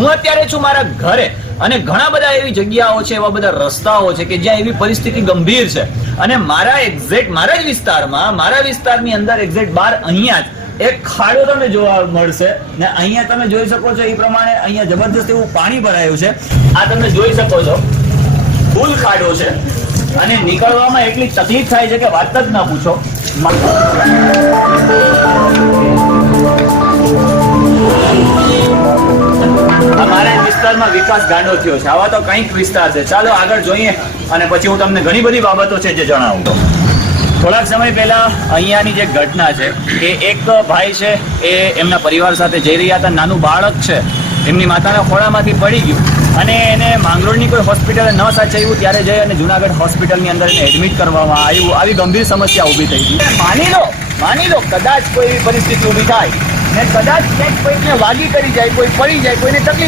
હું અત્યારે છું મારા ઘરે અને ઘણા બધા એવી જગ્યાઓ છે, એવા બધા રસ્તાઓ છે કે જ્યાં એવી પરિસ્થિતિ ગંભીર છે અને મારા જ વિસ્તારની અંદર એક્ઝેક્ટ બહાર અહીંયા જ એક ખાડો તમને જોવા મળશે ને અહીંયા તમે જોઈ શકો છો એ પ્રમાણે અહીંયા જબરદસ્ત એવું પાણી ભરાયું છે. આ તમે જોઈ શકો છો ફૂલ ખાડો છે અને નીકળવામાં એટલી તકલીફ થાય છે કે વાત જ ના પૂછો. અમારા વિસ્તારમાં વિકાસ ગાંડો થયો છે. આવા તો કંઈક વિસ્તાર છે. ચાલો આગળ જોઈએ અને પછી હું તમને ઘણી બધી બાબતો છે જે જણાવું. તો થોડાક સમય પહેલા અહીંયાની જે ઘટના છે કે એક ભાઈ છે એ એમના પરિવાર સાથે જઈ રહ્યા હતા. નાનું બાળક છે એમની માતાના ખોળામાંથી પડી ગયું અને એને માંગરોળની કોઈ હોસ્પિટલે ન સાચવ્યું ત્યારે જઈ અને જુનાગઢ હોસ્પિટલની અંદર એને એડમિટ કરવામાં આવ્યું. આવી ગંભીર સમસ્યા ઊભી થઈ ગઈ. માની લો કદાચ કોઈ એવી પરિસ્થિતિ ઊભી થાય ને કદાચ ક્યાંક કોઈને વાગી કરી જાય, કોઈ પડી જાય, કોઈને તકલીફ